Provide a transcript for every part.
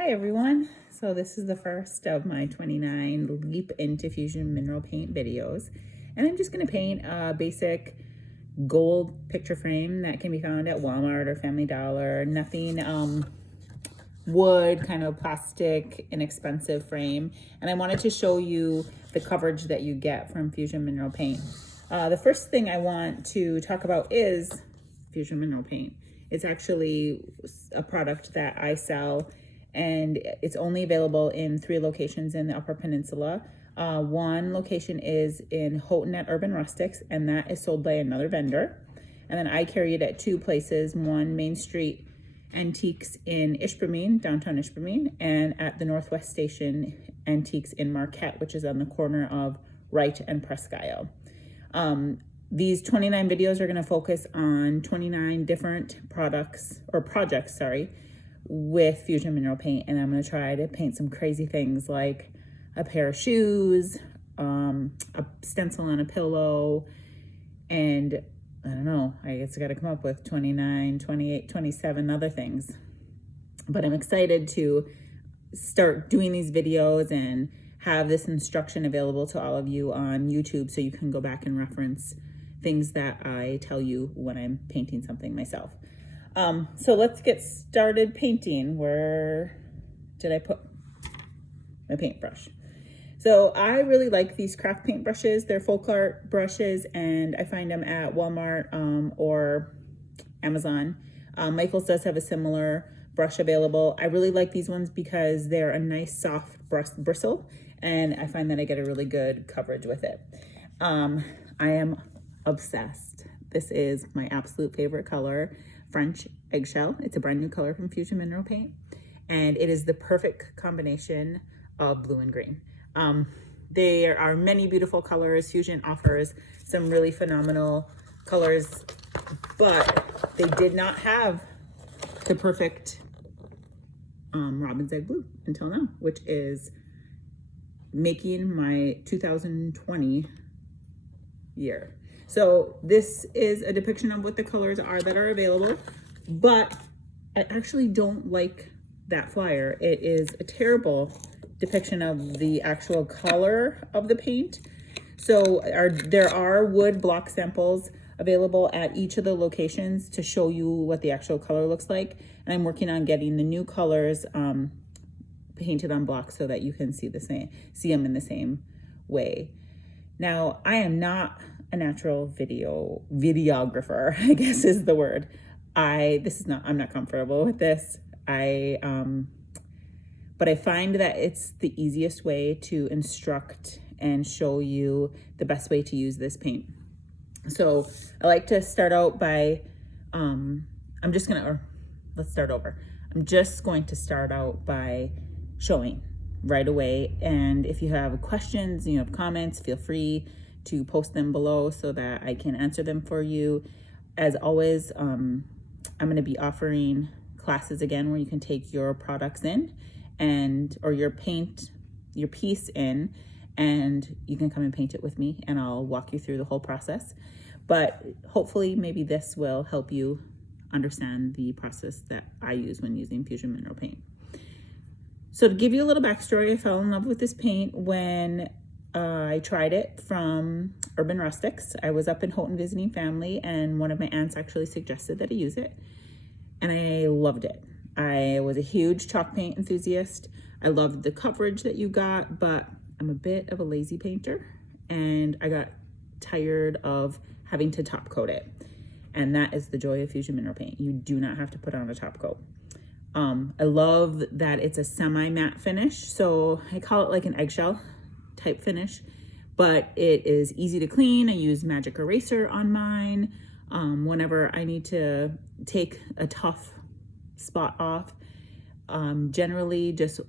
Hi everyone. So this is the first of my 29 Leap into Fusion mineral paint videos. And I'm just going to paint a basic gold picture frame that can be found at Walmart or Family Dollar. Nothing wood, kind of plastic, inexpensive frame. And I wanted to show you the coverage that you get from Fusion mineral paint. The first thing I want to talk about is Fusion mineral paint. It's actually a product that I sell, and it's only available in 3 locations in the Upper Peninsula. One location is in Houghton at Urban Rustics, and that is sold by another vendor. And then I carry it at 2 places, one Main Street Antiques in Ishpeming, downtown Ishpeming, and at the Northwest Station Antiques in Marquette, which is on the corner of Wright and Presque Isle. These 29 videos are going to focus on 29 different projects, with Fusion mineral paint, and I'm going to try to paint some crazy things like a pair of shoes, a stencil on a pillow, and I don't know, I guess I got to come up with 29, 28, 27 other things. But I'm excited to start doing these videos and have this instruction available to all of you on YouTube so you can go back and reference things that I tell you when I'm painting something myself. So let's get started painting. Where did I put my paintbrush? So I really like these craft paint brushes. They're folk art brushes, and I find them at Walmart or Amazon. Michaels does have a similar brush available. I really like these ones because they're a nice soft bristle, and I find that I get a really good coverage with it. I am obsessed. This is my absolute favorite color, French Eggshell. It's a brand new color from Fusion mineral paint, and it is the perfect combination of blue and green. There are many beautiful colors. Fusion offers some really phenomenal colors, but they did not have the perfect Robin's Egg Blue until now, which is making my 2020 year. So this is a depiction of what the colors are that are available, but I actually don't like that flyer. It is a terrible depiction of the actual color of the paint. So there are wood block samples available at each of the locations to show you what the actual color looks like. And I'm working on getting the new colors painted on blocks so that you can see them in the same way. Now, I am not a natural videographer, I guess is the word. I'm not comfortable with this. But I find that it's the easiest way to instruct and show you the best way to use this paint. So I like to start out by, let's start over. I'm just going to start out by showing right away. And if you have questions, you have comments, feel free to post them below so that I can answer them for you. As always, I'm going to be offering classes again where you can take your products in or your piece in, and you can come and paint it with me, and I'll walk you through the whole process. But hopefully maybe this will help you understand the process that I use when using Fusion mineral paint. So to give you a little backstory, I fell in love with this paint when I tried it from Urban Rustics. I was up in Houghton visiting family, and one of my aunts actually suggested that I use it, and I loved it. I was a huge chalk paint enthusiast. I loved the coverage that you got, but I'm a bit of a lazy painter, and I got tired of having to top coat it. And that is the joy of Fusion mineral paint. You do not have to put on a top coat. I love that it's a semi-matte finish, so I call it like an eggshell type finish, but it is easy to clean. I use magic eraser on mine whenever I need to take a tough spot off. Generally just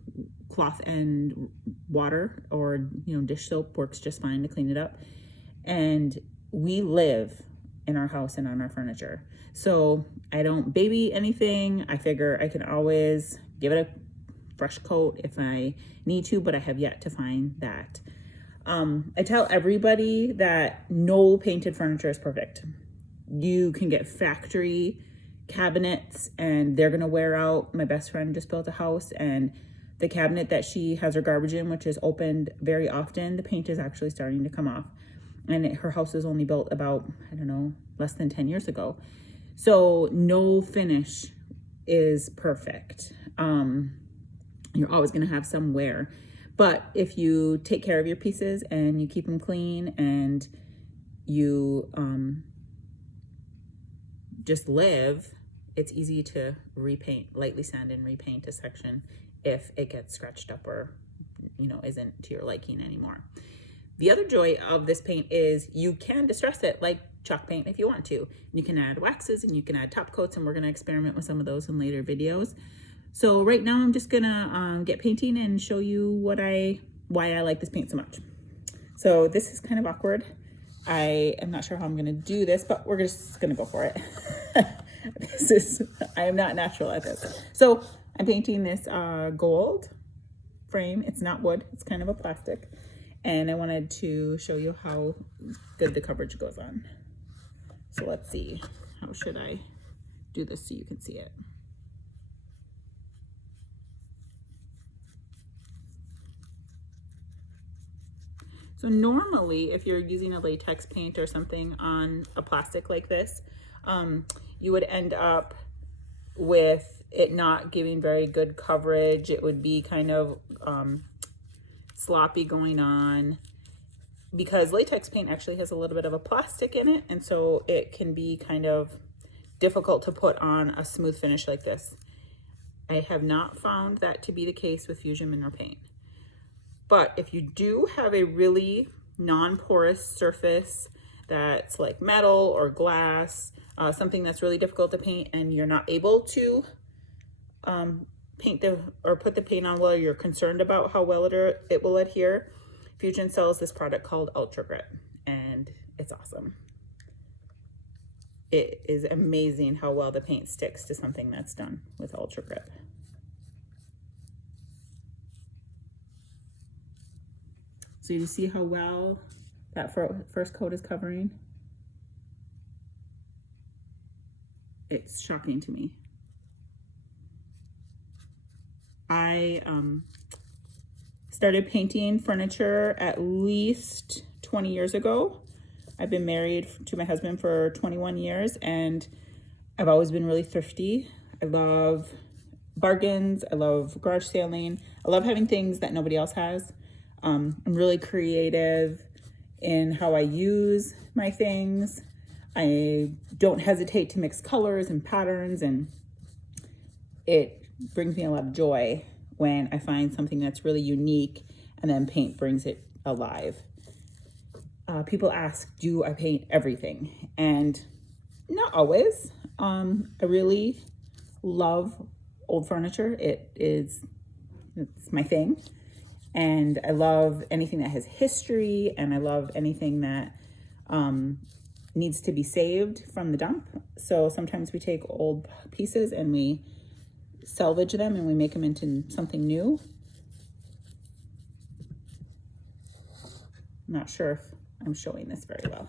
cloth and water or dish soap works just fine to clean it up. And we live in our house and on our furniture, so I don't baby anything. I figure I can always give it a fresh coat if I need to, but I have yet to find that. I tell everybody that no painted furniture is perfect. You can get factory cabinets and they're gonna wear out. My best friend just built a house, and the cabinet that she has her garbage in, which is opened very often, the paint is actually starting to come off. And her house was only built about, I don't know, less than 10 years ago. So no finish is perfect. You're always gonna have some wear. But if you take care of your pieces and you keep them clean and you just live, it's easy to repaint, lightly sand and repaint a section if it gets scratched up or, isn't to your liking anymore. The other joy of this paint is you can distress it like chalk paint if you want to. You can add waxes and you can add top coats, and we're gonna experiment with some of those in later videos. So right now I'm just gonna get painting and show you why I like this paint so much. So this is kind of awkward. I am not sure how I'm gonna do this, but we're just gonna go for it. I am not natural at this. So I'm painting this gold frame. It's not wood, it's kind of a plastic. And I wanted to show you how good the coverage goes on. So let's see, how should I do this so you can see it? So normally, if you're using a latex paint or something on a plastic like this, you would end up with it not giving very good coverage. It would be kind of sloppy going on, because latex paint actually has a little bit of a plastic in it, and so it can be kind of difficult to put on a smooth finish like this. I have not found that to be the case with Fusion Mineral Paint. But if you do have a really non-porous surface that's like metal or glass, something that's really difficult to paint, and you're not able to put the paint on well, you're concerned about how well it will adhere, Fusion sells this product called Ultra Grip, and it's awesome. It is amazing how well the paint sticks to something that's done with Ultra Grip. So you see how well that first coat is covering? It's shocking to me. I started painting furniture at least 20 years ago. I've been married to my husband for 21 years, and I've always been really thrifty. I love bargains. I love garage sailing. I love having things that nobody else has. I'm really creative in how I use my things. I don't hesitate to mix colors and patterns, and it brings me a lot of joy when I find something that's really unique and then paint brings it alive. People ask, do I paint everything? And not always. I really love old furniture. It's my thing. And I love anything that has history, and I love anything that needs to be saved from the dump. So sometimes we take old pieces and we salvage them and we make them into something new. I'm not sure if I'm showing this very well.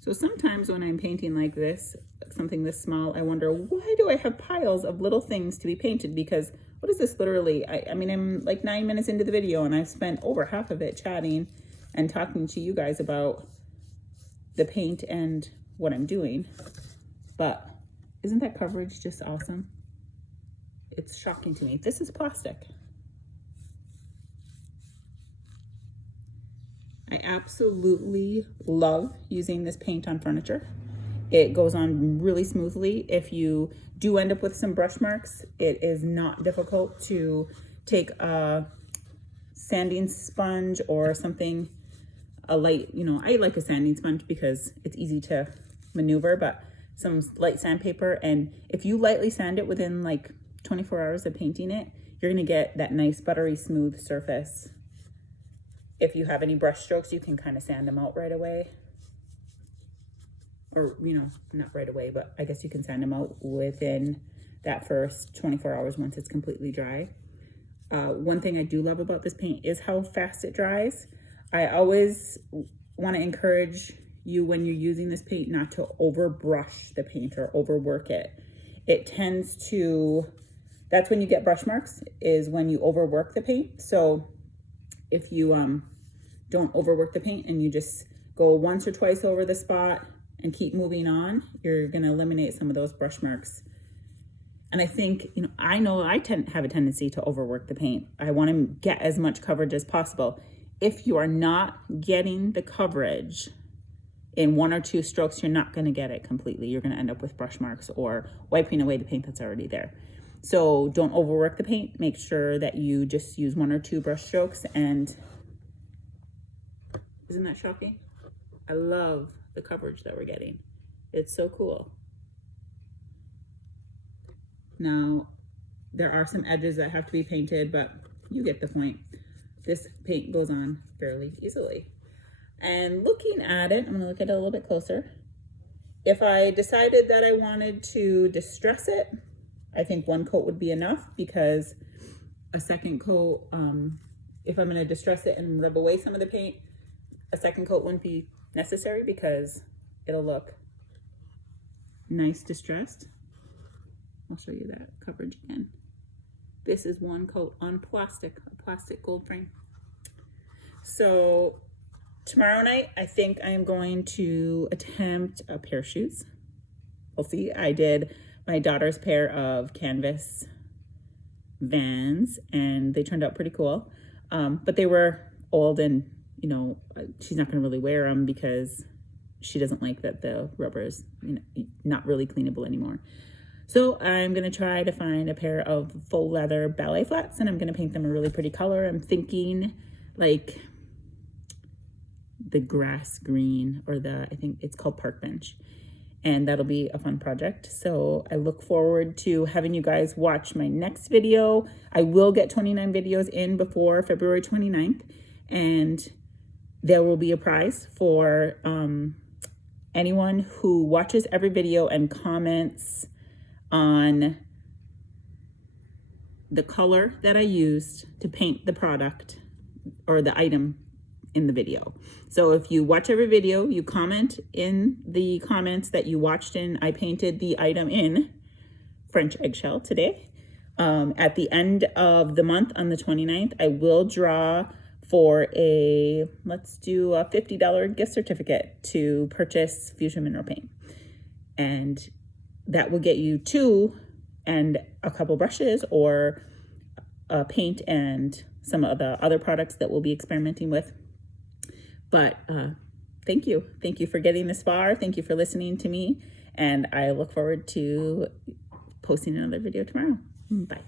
So sometimes when I'm painting like this, something this small, I wonder, why do I have piles of little things to be painted? Because what is this literally? I mean, I'm like 9 minutes into the video and I've spent over half of it chatting and talking to you guys about the paint and what I'm doing. But isn't that coverage just awesome? It's shocking to me. This is plastic. I absolutely love using this paint on furniture. It goes on really smoothly. If you do end up with some brush marks, it is not difficult to take a sanding sponge or something, a light, I like a sanding sponge because it's easy to maneuver, but some light sandpaper, and if you lightly sand it within like 24 hours of painting it, you're gonna get that nice buttery smooth surface. If you have any brush strokes, you can kind of sand them out right away. Or, not right away, but I guess you can sand them out within that first 24 hours once it's completely dry. One thing I do love about this paint is how fast it dries. I always want to encourage you when you're using this paint not to over brush the paint or overwork it. It tends to, that's when you get brush marks, is when you overwork the paint. So if you don't overwork the paint and you just go once or twice over the spot and keep moving on, you're going to eliminate some of those brush marks. And I think, I know I have a tendency to overwork the paint. I want to get as much coverage as possible. If you are not getting the coverage in 1 or 2 strokes, you're not going to get it completely. You're going to end up with brush marks or wiping away the paint that's already there. So don't overwork the paint. Make sure that you just use 1 or 2 brush strokes. And isn't that shocking? I love the coverage that we're getting. It's so cool. Now, there are some edges that have to be painted, but you get the point. This paint goes on fairly easily. And looking at it, I'm going to look at it a little bit closer. If I decided that I wanted to distress it, I think 1 coat would be enough, because a second coat, if I'm going to distress it and rub away some of the paint, a second coat wouldn't be necessary because it'll look nice distressed. I'll show you that coverage again. This is 1 coat on plastic, a plastic gold frame. So tomorrow night, I think I'm going to attempt a pair of shoes. We'll see. I did my daughter's pair of canvas Vans, and they turned out pretty cool. But they were old, and she's not going to really wear them because she doesn't like that the rubber is not really cleanable anymore. So I'm going to try to find a pair of faux leather ballet flats, and I'm going to paint them a really pretty color. I'm thinking like the grass green, or I think it's called Park Bench. And that'll be a fun project. So I look forward to having you guys watch my next video. I will get 29 videos in before February 29th. And there will be a prize for anyone who watches every video and comments on the color that I used to paint the product or the item in the video. So if you watch every video, you comment in the comments that you watched in, I painted the item in French eggshell today. At the end of the month on the 29th, I will draw for let's do a $50 gift certificate to purchase Fuchsia Mineral Paint. And that will get you 2 and a couple brushes, or paint and some of the other products that we'll be experimenting with. But thank you. Thank you for getting this far. Thank you for listening to me. And I look forward to posting another video tomorrow. Bye.